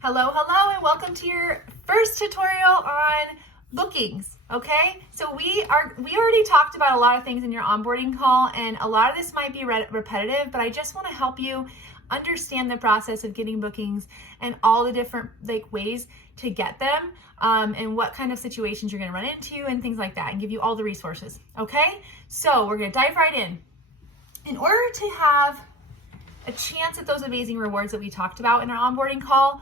Hello, hello, and welcome to your first tutorial on bookings, okay? So we already talked about a lot of things in your onboarding call, and a lot of this might be repetitive, but I just want to help you understand the process of getting bookings and all the different ways to get them, and what kind of situations you're going to run into and things like that, and give you all the resources, okay? So we're going to dive right in. In order to have a chance at those amazing rewards that we talked about in our onboarding call,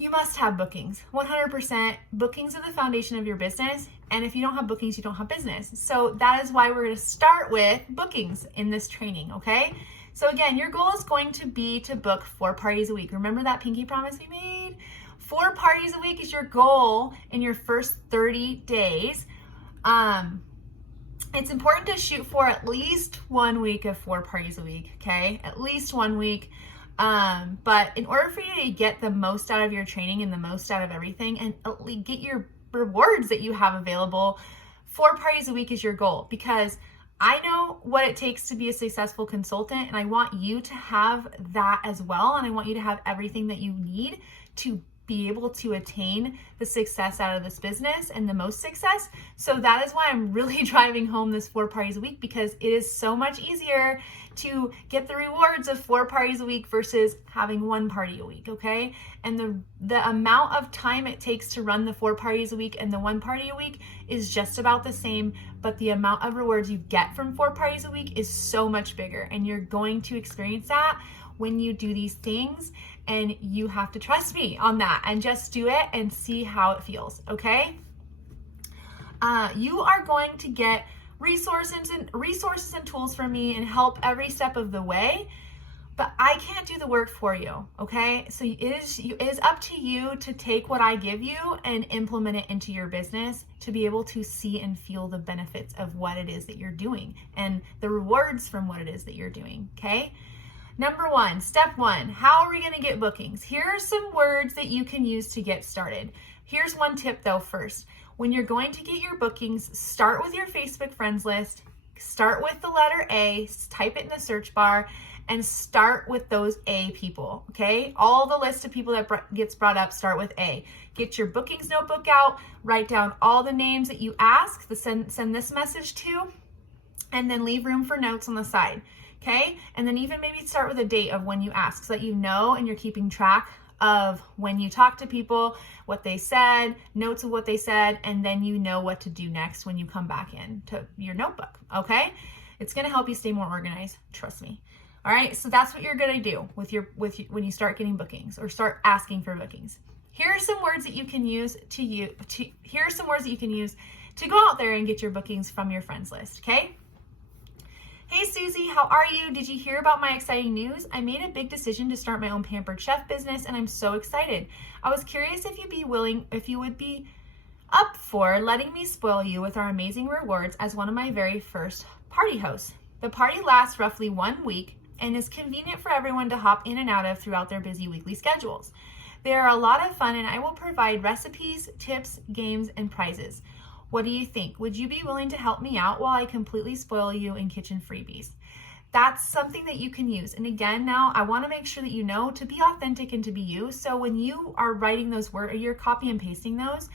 you must have bookings. 100%. Bookings are the foundation of your business. And if you don't have bookings, you don't have business. So that is why we're going to start with bookings in this training, okay? So again, your goal is going to be to book 4 parties a week. Remember that pinky promise we made? 4 parties a week is your goal in your first 30 days. It's important to shoot for at least 1 week of 4 parties a week, okay? At least 1 week. But in order for you to get the most out of your training and the most out of everything and get your rewards that you have available, 4 parties a week is your goal, because I know what it takes to be a successful consultant, and I want you to have that as well. And I want you to have everything that you need to be able to attain the success out of this business and the most success. So that is why I'm really driving home this 4 parties a week, because it is so much easier to get the rewards of 4 parties a week versus having 1 party a week, okay? And the amount of time it takes to run the 4 parties a week and the 1 party a week is just about the same, but the amount of rewards you get from 4 parties a week is so much bigger, and you're going to experience that when you do these things. And you have to trust me on that and just do it and see how it feels, okay? You are going to get resources and tools from me and help every step of the way, but I can't do the work for you, okay? So it is up to you to take what I give you and implement it into your business to be able to see and feel the benefits of what it is that you're doing and the rewards from what it is that you're doing, okay? Number 1, step 1, how are we going to get bookings? Here are some words that you can use to get started. Here's one tip though first. When you're going to get your bookings, start with your Facebook friends list, start with the letter A, type it in the search bar, and start with those A people, okay? All the list of people that gets brought up start with A. Get your bookings notebook out, write down all the names that you ask, send this message to, and then leave room for notes on the side. Okay, and then even maybe start with a date of when you ask, so that you know and you're keeping track of when you talk to people, what they said, notes of what they said, and then you know what to do next when you come back in to your notebook, okay? It's gonna help you stay more organized, trust me. All right, so that's what you're gonna do when you start getting bookings or start asking for bookings. Here are some words that you can use here are some words that you can use to go out there and get your bookings from your friends list, okay? Hey Susie, how are you? Did you hear about my exciting news? I made a big decision to start my own Pampered Chef business, and I'm so excited. I was curious if you would be up for letting me spoil you with our amazing rewards as one of my very first party hosts. The party lasts roughly 1 week and is convenient for everyone to hop in and out of throughout their busy weekly schedules. They are a lot of fun, and I will provide recipes, tips, games, and prizes. What do you think? Would you be willing to help me out while I completely spoil you in kitchen freebies? That's something that you can use. And again, now I want to make sure that you know to be authentic and to be you. So when you are writing those words or you're copy and pasting those,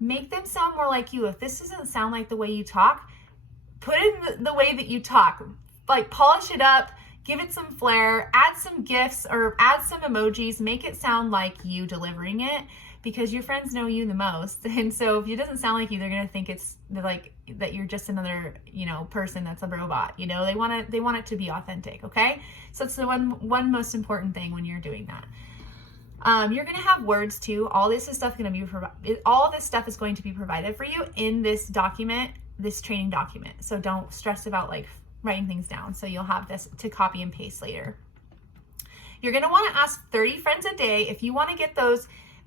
make them sound more like you. If this doesn't sound like the way you talk, put it in the way that you talk. Like polish it up, give it some flair, add some GIFs or add some emojis, make it sound like you delivering it, because your friends know you the most. And so if it doesn't sound like you, they're going to think it's like that you're just another, person that's a robot. They want it to be authentic. Okay. So it's the one most important thing when you're doing that. You're going to have words too. All this stuff is going to be provided for you in this document, this training document. So don't stress about writing things down. So you'll have this to copy and paste later. You're going to want to ask 30 friends a day if you want to get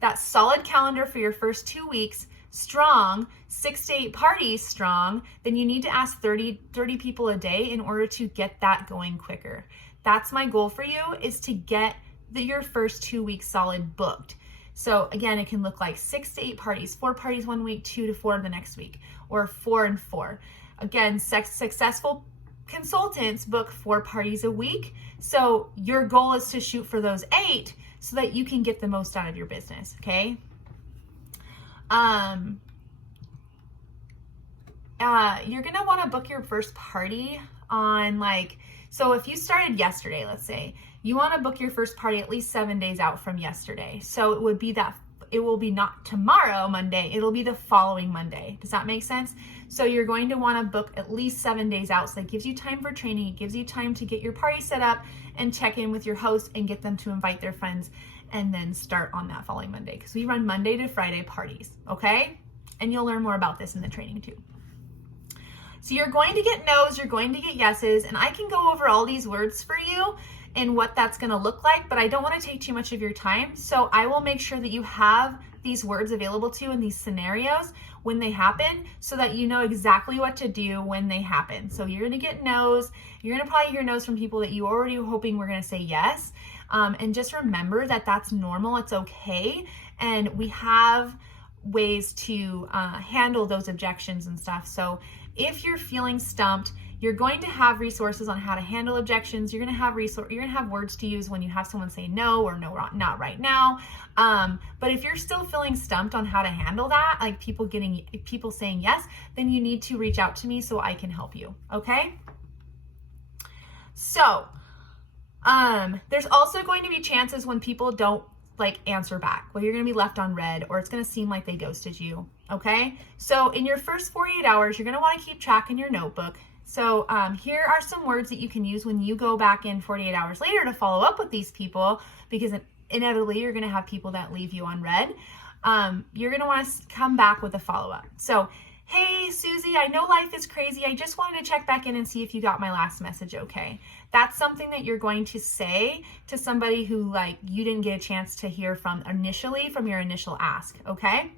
that solid calendar for your first 2 weeks strong, 6 to 8 parties strong. Then you need to ask 30 people a day in order to get that going quicker. That's my goal for you, is to get your first 2 weeks solid booked. So again, it can look like 6 to 8 parties, 4 parties 1 week, 2 to 4 the next week, or 4 and 4. Again, successful consultants book 4 parties a week. So your goal is to shoot for those 8. so that you can get the most out of your business, okay? You're gonna wanna book your first party on so if you started yesterday, let's say, you wanna book your first party at least 7 days out from yesterday. So it will be not tomorrow, Monday, it'll be the following Monday. Does that make sense? So you're going to wanna book at least 7 days out. So that gives you time for training, it gives you time to get your party set up and check in with your host and get them to invite their friends and then start on that following Monday. Because we run Monday to Friday parties, okay? And you'll learn more about this in the training too. So you're going to get no's, you're going to get yeses, and I can go over all these words for you and what that's gonna look like, but I don't wanna take too much of your time. So I will make sure that you have these words available to you in these scenarios when they happen so that you know exactly what to do when they happen. So you're gonna get no's, you're gonna probably hear no's from people that you already were hoping were gonna say yes. And just remember that that's normal, it's okay. And we have ways to handle those objections and stuff. So if you're feeling stumped, you're going to have resources on how to handle objections. You're going to have words to use when you have someone say no or no, not right now. But if you're still feeling stumped on how to handle that, like people saying yes, then you need to reach out to me so I can help you. Okay? So, there's also going to be chances when people don't answer back. Well, you're going to be left on red, or it's going to seem like they ghosted you. Okay? So in your first 48 hours, you're going to want to keep track in your notebook. So here are some words that you can use when you go back in 48 hours later to follow up with these people, because inevitably you're going to have people that leave you on red. You're going to want to come back with a follow-up. So, hey, Susie, I know life is crazy. I just wanted to check back in and see if you got my last message okay. That's something that you're going to say to somebody who you didn't get a chance to hear from initially from your initial ask, okay?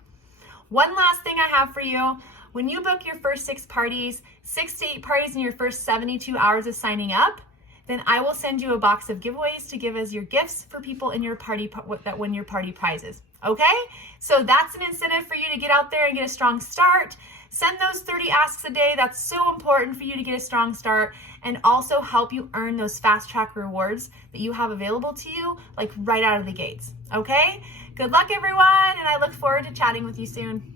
One last thing I have for you. When you book your first 6 to 8 parties in your first 72 hours of signing up, then I will send you a box of giveaways to give as your gifts for people in your party that win your party prizes. Okay? So that's an incentive for you to get out there and get a strong start. Send those 30 asks a day. That's so important for you to get a strong start and also help you earn those fast track rewards that you have available to you right out of the gates. Okay? Good luck, everyone, and I look forward to chatting with you soon.